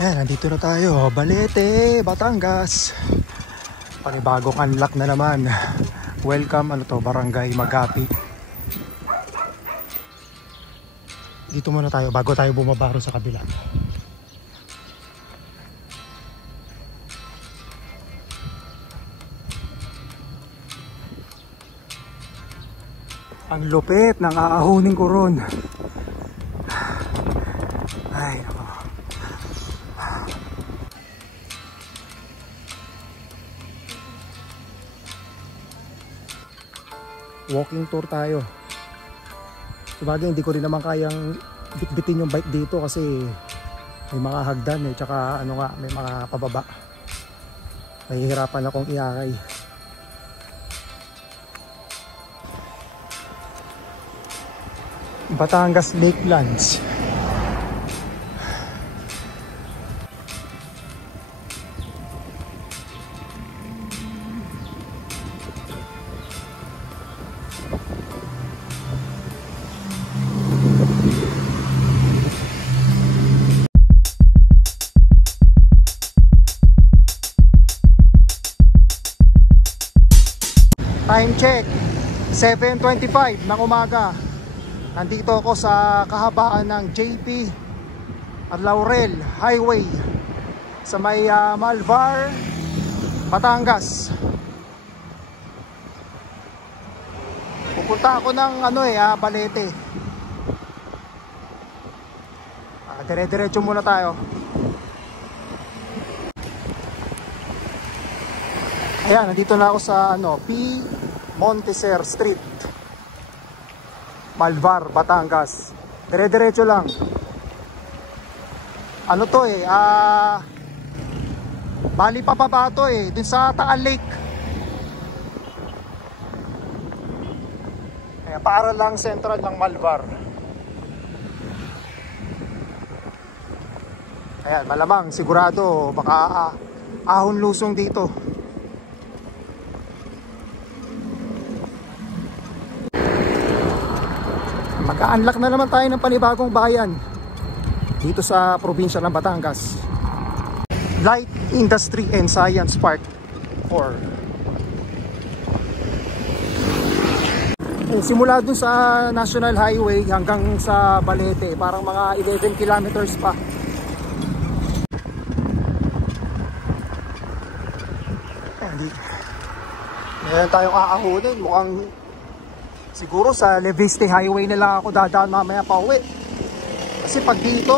Ayan, nandito na tayo. Balete, Batangas. Panibagong unlock na naman. Welcome, ano to, Barangay Magapi. Dito muna tayo bago tayo bumabaro sa kabila. Ang lupit ng aahunin ko ron. Ay, nako. Walking tour tayo. Sabagay hindi ko rin naman kayang bitbitin yung bike dito kasi may mga hagdan eh, tsaka ano nga, may mga pababa. Nahihirapan akong iakay. Batangas Lakelands. Time check, 7:25 ng umaga. Nandito ako sa kahabaan ng JP at Laurel Highway sa may Malvar, Batangas. Pupunta ako ng Balete. Dire-diretso muna tayo. Ayan, nandito na ako sa P. Monteser Street, Malvar, Batangas. Dire-diretso lang. Ano to eh, bali pababa to eh, dun sa Taal Lake. Kaya para lang central ng Malvar. Ayan, malamang, sigurado, baka ahon lusong dito. Magka-unlock na naman tayo ng panibagong bayan dito sa probinsya ng Batangas. Light Industry and Science Park 4. Simula dun sa National Highway hanggang sa Balete, parang mga 11 kilometers pa. Meron tayong aahunin. Mukhang siguro sa Leviste Highway na lang ako dadaan mamaya pa uwi. Kasi pag dito,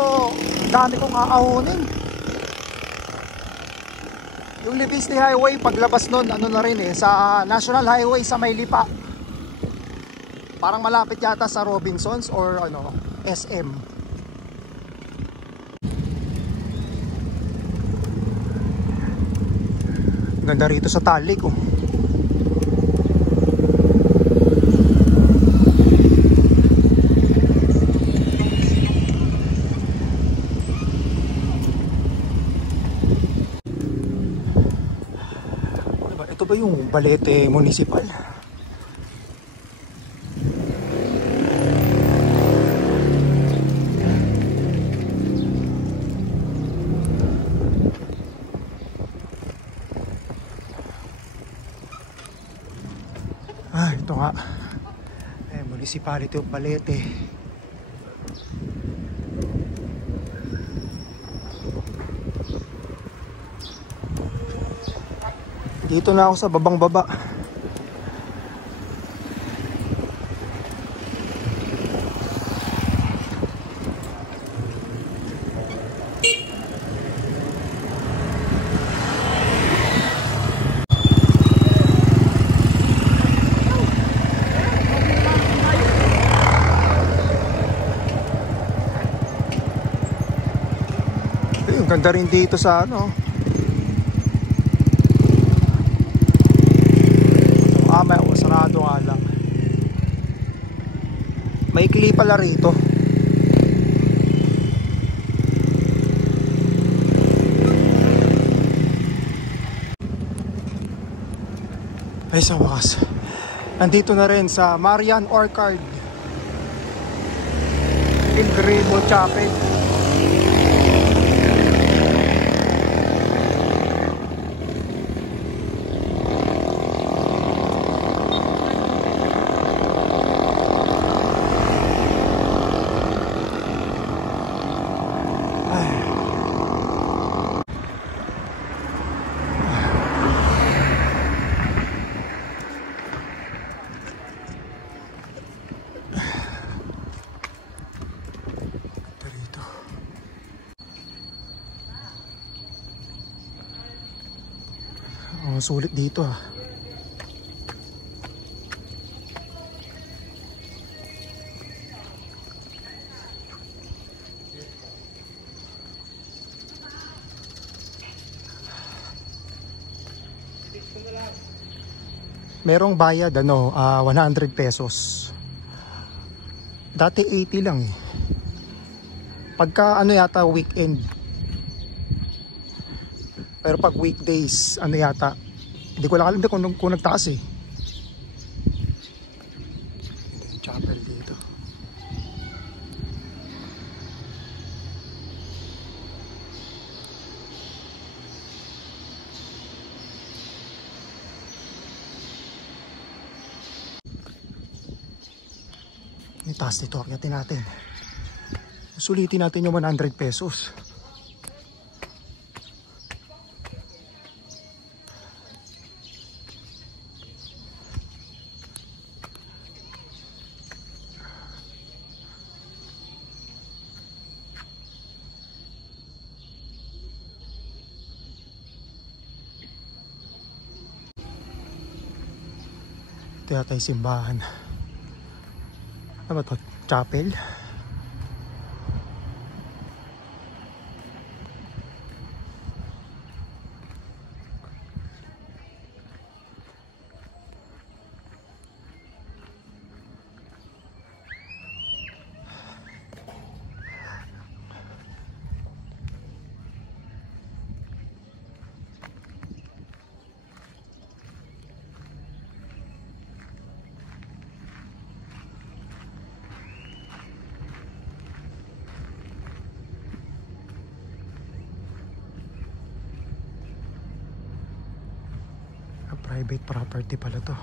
dami kong aahunin. Yung Leviste Highway, paglabas nun, ano na rin eh, sa National Highway sa Maylipa. Parang malapit yata sa Robinsons or SM. Ganda rito sa Talik oh. Ito ba yung Balete Municipal? Ito nga. Municipality of Balete. Dito na ako sa babang baba. Ang ganda rin dito sa may sarado nga lang. Maikli pala rito. Ay sa wakas, nandito na rin sa Marian Orchard Pilgrim Chapel. Mga sulit dito ah. Merong bayad 100 pesos. Dati 80 lang eh. Pagka yata weekend. Pero pag weekdays yata. Hindi ko lang alam kung nagtaas eh. Chapel dito. May taas dito, akyatin natin. Sulitin natin yung 100 pesos. Ito yata yung simbahan. Ano ba ito? Chapel? Private property pala to.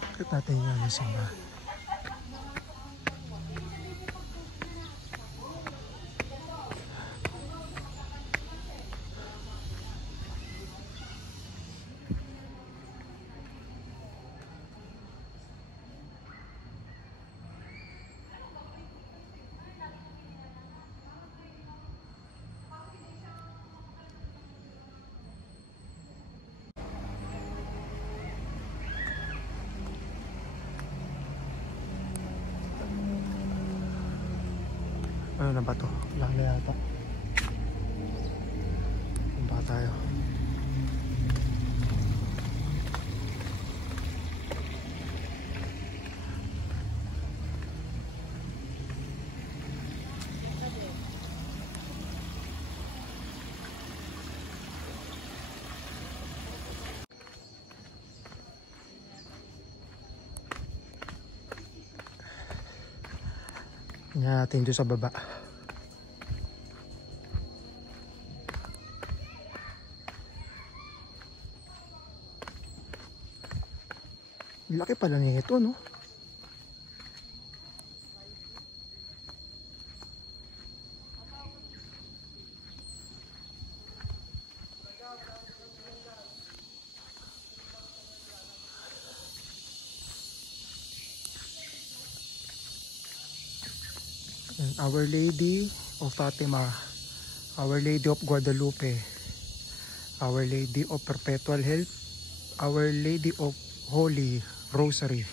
Bakit natin yung simbahan? Ano na ba to? Laki na yata. Punta tayo. Tingnan natin doon sa baba. Laki pala nito, no? Our Lady of Fatima, Our Lady of Guadalupe, Our Lady of Perpetual Help, Our Lady of Holy Rosary.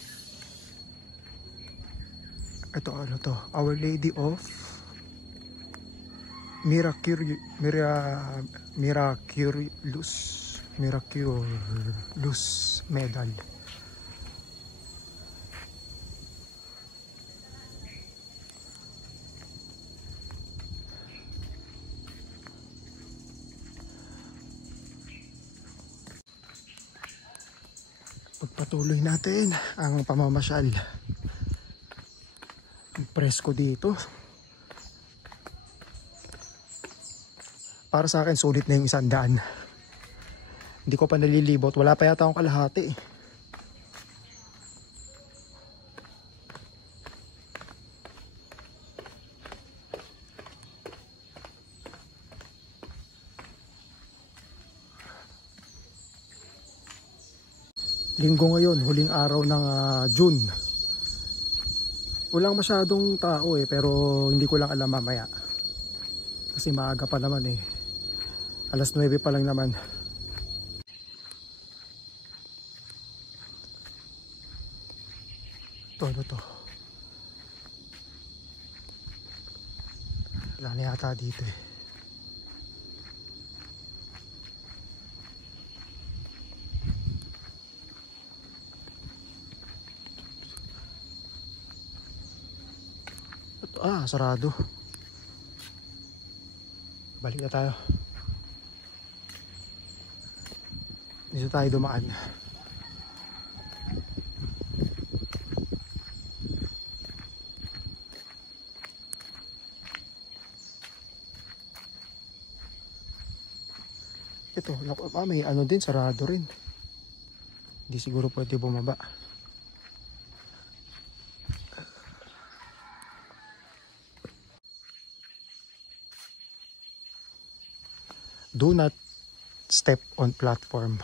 Ito ano to? Our Lady of Miraculous Medal. Pagpatuloy natin ang pamamasyal. Presko dito. Para sa akin sulit na yung 100. Hindi ko pa nalilibot. Wala pa yata akong kalahati. Linggo ngayon, huling araw ng June. Walang masyadong tao pero hindi ko lang alam mamaya. Kasi maaga pa naman Alas 9 pa lang naman. Ano to? Wala na yata dito sarado. Balik na tayo. Dito tayo dumaan. Ito, may ano din, sarado rin. Hindi siguro pwede bumaba. Do not step on platform.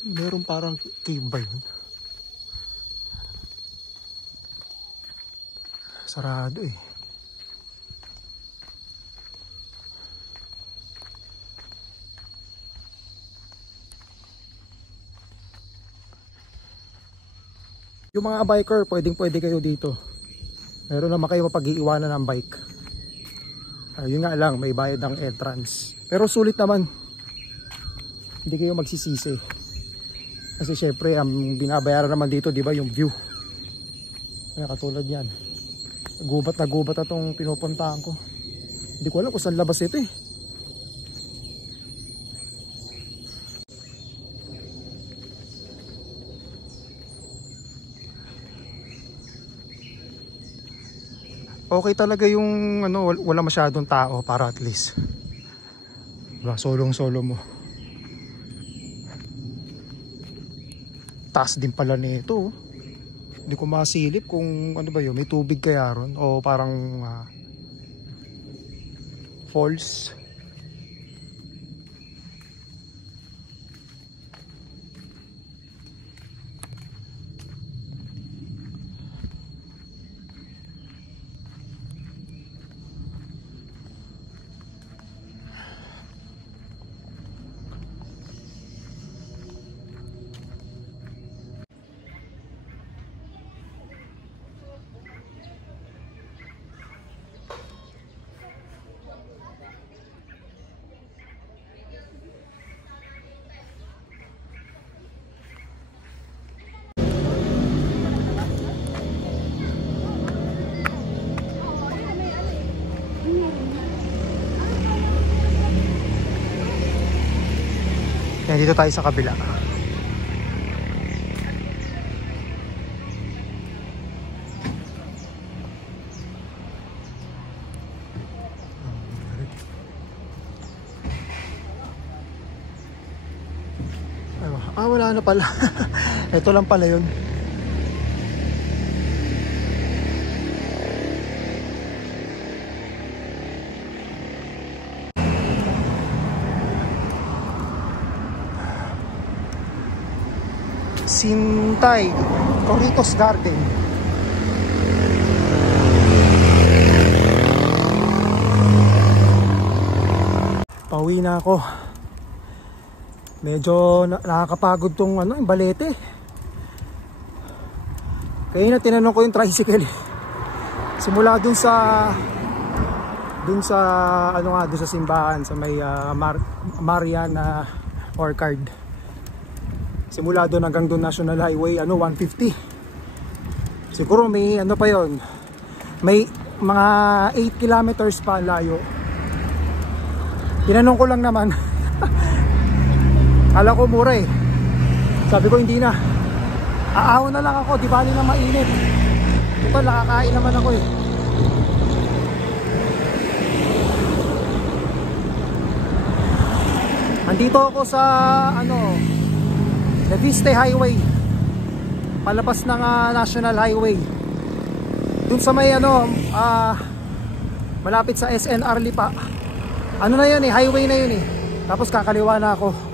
Meron parang cave ba yun? Sarado Yung mga biker, pwede kayo dito. Meron naman kayo mapag-iiwanan ng bike. Yun nga lang, may bayad ng entrance. Pero sulit naman. Hindi kayo magsisisi. Kasi syempre, ang binabayaran naman dito, di ba, yung view. Kaya katulad yan. Gubat na gubat na itong pinupuntahan ko. Hindi ko alam kung saan labas ito Okay talaga yung wala masyadong tao para at least. Diba, solong-solo mo. Taas din pala nito. Hindi ko masilip kung ano ba yun, may tubig kaya ron o parang falls. Kaya dito tayo sa kabila. Wala na pala. Ito lang pala yun. Sintay Corritos Garden. Pauwi na ako. Medyo nakakapagod tong yung balete. Kaya na tinanong ko yung tricycle. Simula dun sa dun sa simbahan sa may Mariana Orchard. Simula doon hanggang doon National Highway 150. Siguro may pa yon. May mga 8 kilometers pa layo. Tinanong ko lang naman. Kala ko mura eh. Sabi ko hindi na. Aahon na lang ako, di bali na mainit. Ito nakakain naman ako eh. Andito ako sa Leviste Highway. Palabas ng National Highway. Dun sa may malapit sa SNR Lipa. Ano na yan eh, highway na yun eh. Tapos kakaliwa na ako.